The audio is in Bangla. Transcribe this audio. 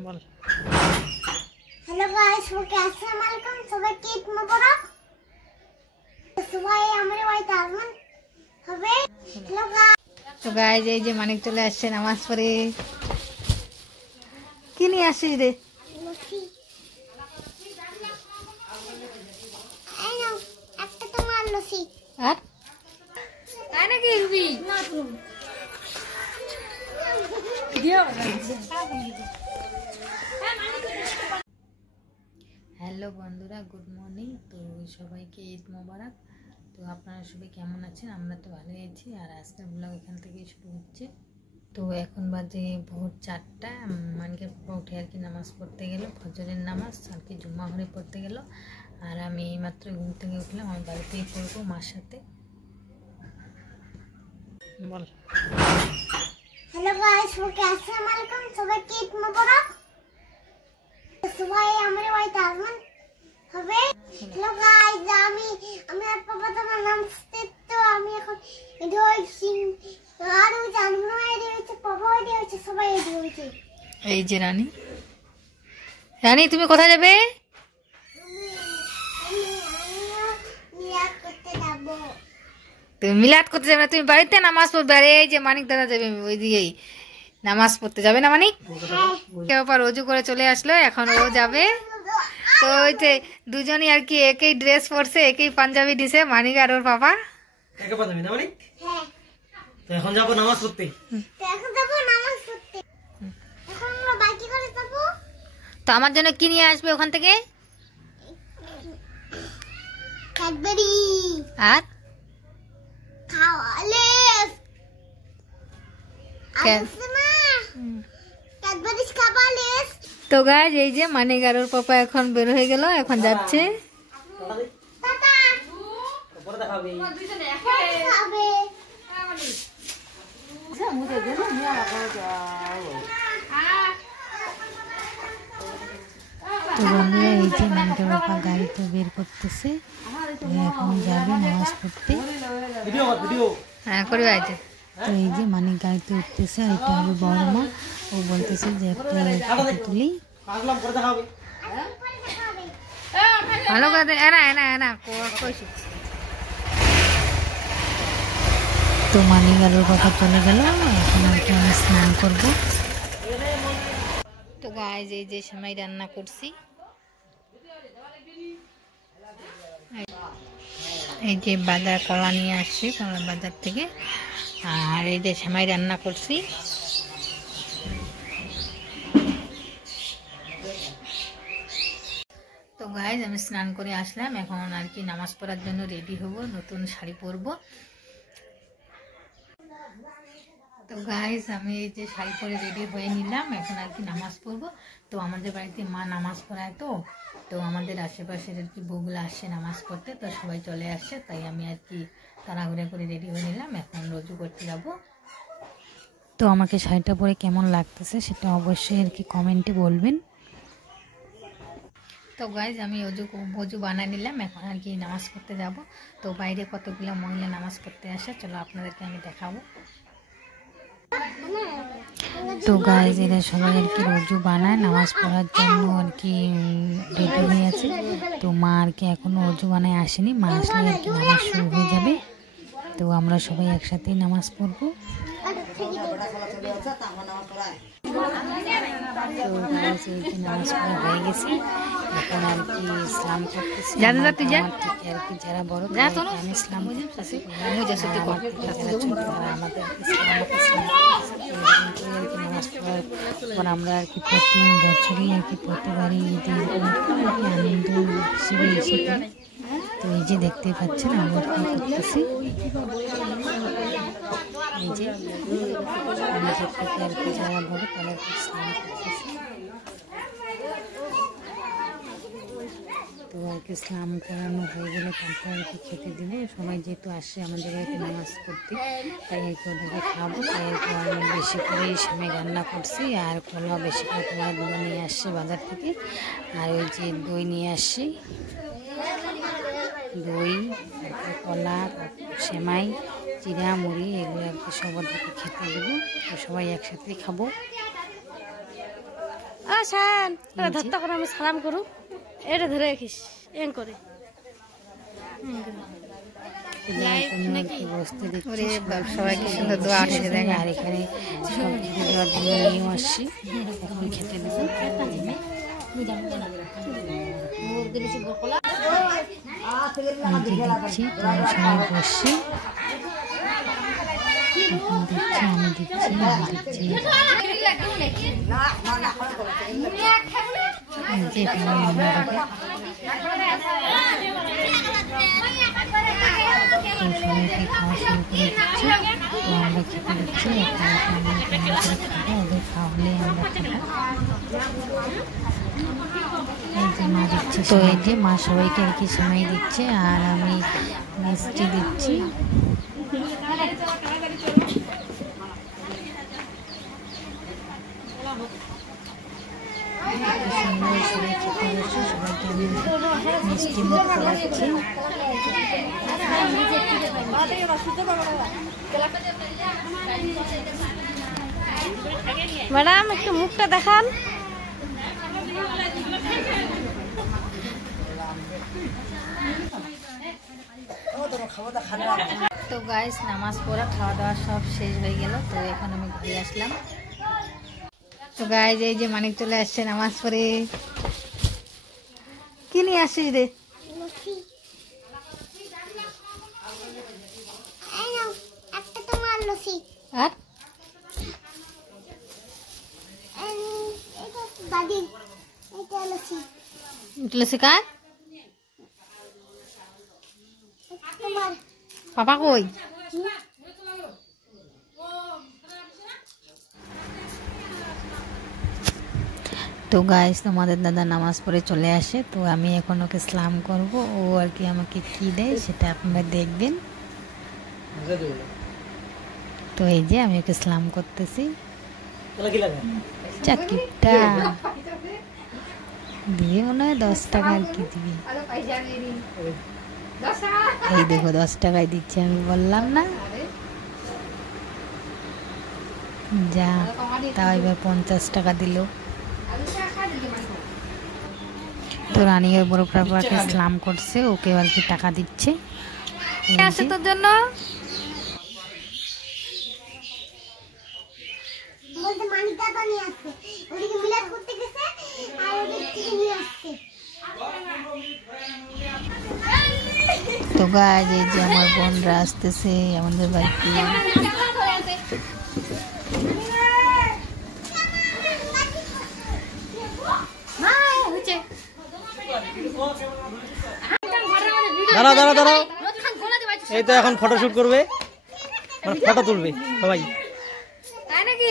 বল। হ্যালো গাইস, ওকে আসসালামু আলাইকুম, সবাইকে ঈদ মোবারক। সবাই আমার বাড়িতে আসবেন হবে। হ্যালো গাইস, তো গাইস এই যে মানিক চলে আসছে নামাজ পড়ে। কি নিয়ে আসছিস রে? লস্যি। এই নাও একটা তোমার লস্যি। আর তাই নাকি রুবি? না হ্যালো বন্ধুরা, গুড মর্নিং। তো সবাইকে ঈদ মোবারক। তো আপনারা সবাই কেমন আছেন? আমরা তো ভালোই আছি। আর আজকের ব্লগ এখান থেকেই শুরু হচ্ছে। তো এখন বাজে ভোর 4টা। মানিকের বাবা উঠে আর কি নামাজ পড়তে গেল, ফজরের নামাজ আর কি জুম্মা ঘরে পড়তে গেল। আর আমি এইমাত্র ঘুম থেকে উঠলাম, আমি বাড়িতেই পড়বো মার সাথে। বল। হ্যালো গাইস, ওকে আসসালামু আলাইকুম, সবাইকে ঈদ মোবারক। সবাই আমার বাড়িতে আসবেন হবে। হ্যালো গাইস, আমি আর পাপা তোমার নামতে, তো আমি এখন রেডি হয়েছি। আর ওই জানবো রেডি হয়েছে, পাপা রেডি হয়েছে, সবাই রেডি হয়েছে। এই যে রানী। রানী তুমি কোথায় যাবে? তুমি মিলাদ করতে যাবে না, তুমি বাড়িতে নামাজ পড়বে। আর এই যে মানিক দাদা যাবে ওইদিকেই নামাজ পড়তে, যাবে না মানিক? ব্যাপার, রোজু করে চলে আসলো, এখন ও যাবে। তো ওই যে দুজনই আর কি একই ড্রেস পরছে, একই পাঞ্জাবি দিছে, মানিক আর ওর পাপা। একে পাঞ্জাবি না মানিক? হ্যাঁ, তো এখন যাবো নামাজ পড়তে। তো এখন যাবো নামাজ পড়তে। এখন আমরা বাকি করে যাবো। তো আমার জন্য কি নিয়ে আসবে ওখান থেকে? ক্যাডবেরি আর খাওয়ালে ক্যাড- ক্যাডবেরি খাওয়ালে। তো গাইস এই যে মানিক আর ওর পাপা এখন বের হয়ে গেল, এখন যাচ্ছে। টাটা। পরে দেখাবে। খাবে। তো বন্ধুরা এই যে মানিকের বাবা গাড়িতে বের করতেছে, তো এখন যাবে নামাজ পড়তে। ভিডিও কর, ভিডিও। হ্যাঁ করবে আছে। তো এই যে মানিক গাড়িতে উঠতেছে, আর এটা হবে বড় মা। ও বলতেছে যে একটা ফটো তুলি। আসলাম, পরে দেখাবে। ভালো করে দে। এনা এনা এনা কইছি। তো মানিক আর ওর বাবা চলে গেল, এখন আর কি আমি স্নান করবো। তো গাইস এই যে সেমাই রান্না করছি, এই যে বাজার কলা নিয়ে আসছি কলা বাজার থেকে। আর এই যে সেমাই রান্না করছি। তো গাইস আমি স্নান করে আসলাম, এখন আর কি নামাজ পড়ার জন্য রেডি হব, নতুন শাড়ি পরবো। তো গাইস আমি এই যে শাড়ি পরে রেডি হয়ে নিলাম, এখন আর কি নামাজ পড়বো। তো আমাদের বাড়িতে মা নামাজ পড়ায়, তো আমাদের আশেপাশের আর কি বউগুলো আসছে নামাজ পড়তে, তো সবাই চলে আসছে, তাই আমি আর কি তাড়াহুড়া করে রেডি হয়ে নিলাম, এখন রোজু করতে যাব। তো আমাকে শাড়িটা পরে কেমন লাগতেছে সেটা অবশ্যই আর কি কমেন্টে বলবেন। তো গাইজ আমি অজু বানিয়ে নিলাম, এখন আর কি নামাজ পড়তে যাব। তো বাইরে কতগুলো মহিলা নামাজ পড়তে আসে, চলো আপনাদেরকে আমি দেখাবো। তো গাইজ এরা সবাই আর কি রোজু বানায় নামাজ পড়ার জন্য আর কি রেডি হয়ে আছে। তো মা আর কি এখনো রোজু বানায় আসেনি, মা আসলে আর কি নামাজ শুরু হয়ে যাবে। তো আমরা সবাই একসাথেই নামাজ পড়বো। তো গাইজ এই যে নামাজ পড়া হয়ে গেছে, এখন আর কি ইসলাম করতেছি। আমার থেকে আর কি যারা বড় আমি ইসলাম করতেছি, যারা ছোট তারা আমাদের ইসলাম করতেছি। আর কি নামাজ পড়ার পর আমরা আর কি প্রতি বছরই আর কি প্রতিবারই ঈদের আর কি আনন্দ হিসেবে এসে করি। তো এই যে দেখতে পাচ্ছেন আমরা কি করতেছি, এই যে আমাদের থেকে আর কি যারা বড় তারা ইসলাম করতেছে। তো আর কি স্নান করানো হয়ে গেলে তারপর আর কি খেতে দিলে সবাই যেহেতু আসে আমাদের বাড়িতে নামাজ পড়তে, তাই আর কি ওদেরকে খাবো। তাই আর কি আমি বেশি করেই সেমাই রান্না করছি, আর কলা বেশি করে কলাগুলো নিয়ে আসছে বাজার থেকে, আর ওই যে দই নিয়ে আসছি, দই তারপর কলা সেমাই চিড়া মুড়ি এগুলো আর কি সবাইকে খেতে দেবো। তো সবাই একসাথেই খাবো। শান ধরতে করে আমি সালাম করু এটা ধরে রাখিস এন করে বসতে দিচ্ছি সবাই কি সুন্দর দোয়া উঠেছে দেখ। আর এখানে সব খেতে দেওয়ার জন্য নিয়ে আসছি, এখন খেতে দেবো। দিচ্ছি সবাই বসছি, এখন দিচ্ছি আমি দিচ্ছি সবাইকে খাওয়া শুরু করে দিচ্ছি। তো আমরা খেতে দিচ্ছি, খাবো, ওদের খাওয়ালে আমরা খাবো। এই যে মা দিচ্ছে, তো এই যে মা সবাইকে আর কি সময় দিচ্ছে, আর আমি মিষ্টি দিচ্ছি। সবাই খেতে বসে সবাইকে আমি মিষ্টি মুখ করাচ্ছি। ম্যাডাম একটু মুখটা দেখান। তো গাইস নামাজ পড়া খাওয়া দাওয়া সব শেষ হয়ে গেল, তো এখন আমি ঘুরে আসলাম। তো গাইস এই যে মানিক চলে আসছে নামাজ পড়ে। কি নিয়ে আসছিস রে? আর লস্যি কার? পাপা কই? তো গাইস তোমাদের দাদা নামাজ পড়ে চলে আসে, তো আমি এখন ওকে সালাম করব। ও আর কি আমাকে কি দেয় সেটা আপনারা দেখবেন। তো এই যে আমি ওকে সালাম করতেছি। চাকিটা দিয়ে মনে হয় 10 টাকা আর কি দিবি। এই দেখো 10 টাকায় দিচ্ছে, আমি বললাম না যা। তাও এবার 50 টাকা দিল। তো রানির বড় পাপাকে সালাম করছে, ওকে আর কি টাকা দিচ্ছে। আসে তোর জন্য তো গাইস এই যে আমার বোনরা আসতেছে আমাদের বাড়িতে। দাঁড়াও দাঁড়াও দাঁড়াও, এই তো এখন ফটোশুট করবে, মানে ফটো তুলবে সবাই। তাই নাকি